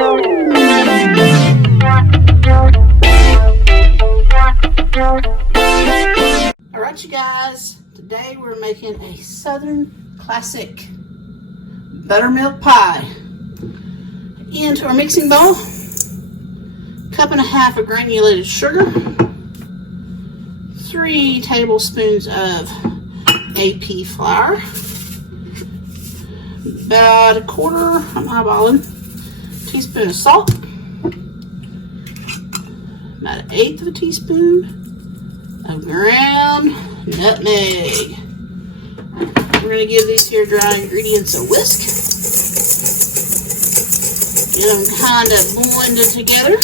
Alright you guys, today we're making a Southern classic buttermilk pie. Into our mixing bowl, 1.5 cups of granulated sugar, 3 tablespoons of AP flour, about 1/4, I'm eyeballing, teaspoon of salt, about 1/8 of a teaspoon of ground nutmeg. We're going to give these here dry ingredients a whisk. Get them kind of blended together.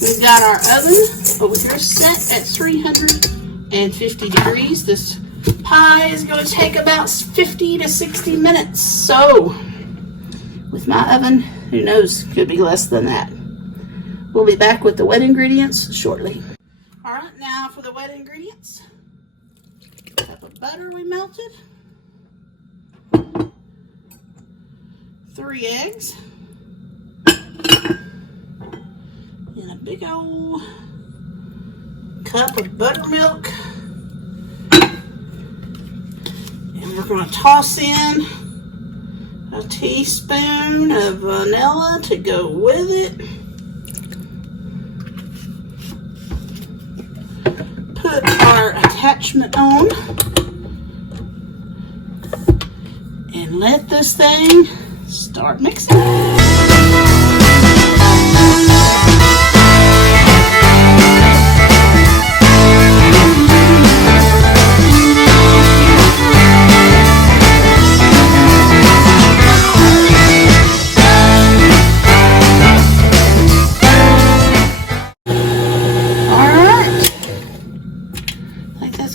We've got our oven over here set at 350 degrees. This pie is going to take about 50 to 60 minutes. So, with my oven, who knows, could be less than that. We'll be back with the wet ingredients shortly. Alright, now for the wet ingredients. A cup of butter we melted. 3 eggs. And a big old cup of buttermilk. And we're going to toss in a teaspoon of vanilla to go with it. Put our attachment on and let this thing start mixing.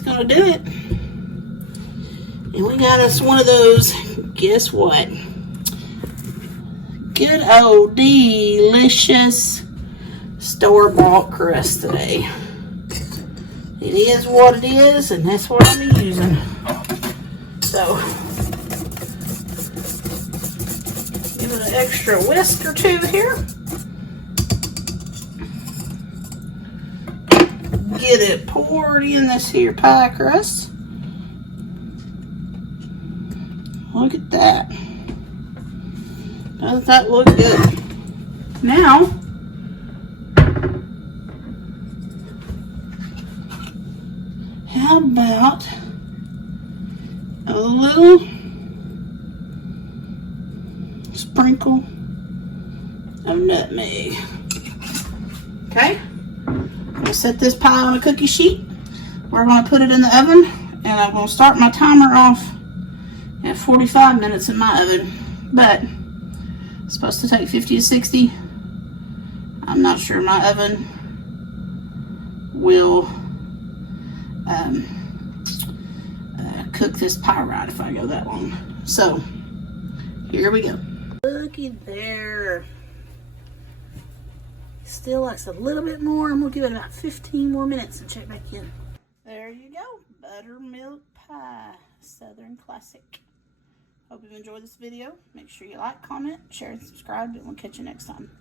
Gonna do it. And we got us one of those, guess what? Good old delicious store-bought crust today. It is what it is, and that's what I'm using. So, give it an extra whisk or two here. Get it poured in this here pie crust. Look at that. Doesn't that look good? Now, how about a little sprinkle of nutmeg? Okay. I'll set this pie on a cookie sheet. We're going to put it in the oven, and I'm going to start my timer off at 45 minutes in my oven, but it's supposed to take 50 to 60. I'm not sure my oven will cook this pie right if I go that long. So here we go. Looky there. Still likes a little bit more, and we'll give it about 15 more minutes and check back in. There you go, buttermilk pie, Southern classic. Hope you've enjoyed this video. Make sure you like, comment, share, and subscribe, and we'll catch you next time.